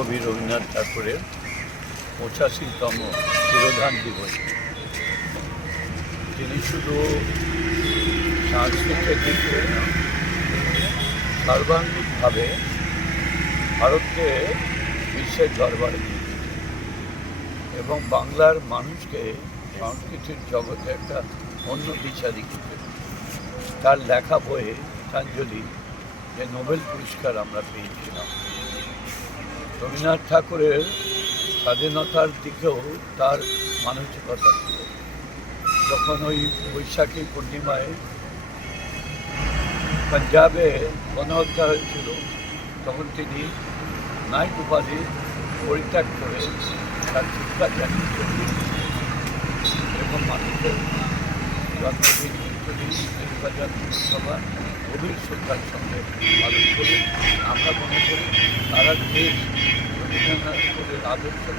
কবি রবীন্দ্রনাথ ঠাকুরের পঁচাশিতম তিরোধান দিবস। তিনি শুধু সাংস্কৃতিক দিক থেকে না, সর্বাঙ্গিকভাবে ভারতকে বিশ্বের দরবারে এবং বাংলার মানুষকে সংস্কৃতির জগতে একটা অন্য দিশা দেখিয়েছে তার লেখা বইয়ে গীতাঞ্জলি যে নোবেল পুরস্কার আমরা পেয়েছিলাম রবীন্দ্রনাথ ঠাকুরের স্বাধীনতার দিকেও তার মানসিকতা ছিল। যখন ওই বৈশাখী পূর্ণিমায় পাঞ্জাবে গণহত্যা হয়েছিল, তখন তিনি নাইট উপাধি পরিত্যাগ করে তার চিন্তা মানুষের সঙ্গে করি আমরা মনে করি সারা দেশ কাজ হচ্ছে